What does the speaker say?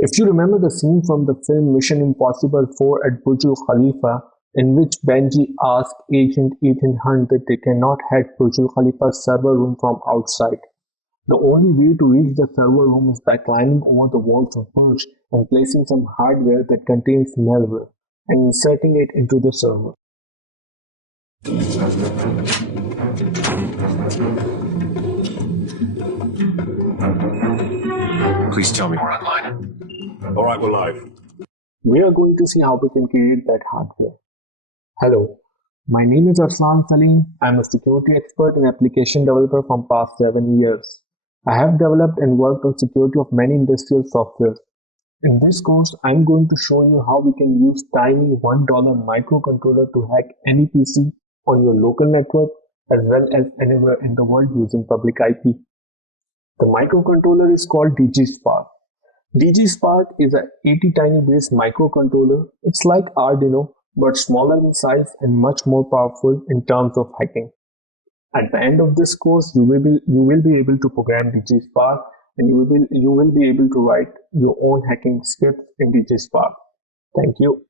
If you remember the scene from the film Mission Impossible 4 at Burj Khalifa, in which Benji asked Agent Ethan Hunt that they cannot hack Burj Khalifa's server room from outside. The only way to reach the server room is by climbing over the walls of Burj and placing some hardware that contains malware and inserting it into the server. Please tell me we're online. All right, we're live. We are going to see how we can create that hardware. Hello, my name is Arslan Salim. I'm a security expert and application developer from past 7 years. I have developed and worked on security of many industrial software. In this course, I'm going to show you how we can use tiny $1 microcontroller to hack any PC on your local network as well as anywhere in the world using public IP. The microcontroller is called DigiSpark. DigiSpark is a 80 tiny base microcontroller. It's like Arduino but smaller in size and much more powerful in terms of hacking. At the end of this course, you will be able to program DigiSpark and you will be able to write your own hacking script in DigiSpark. Thank you.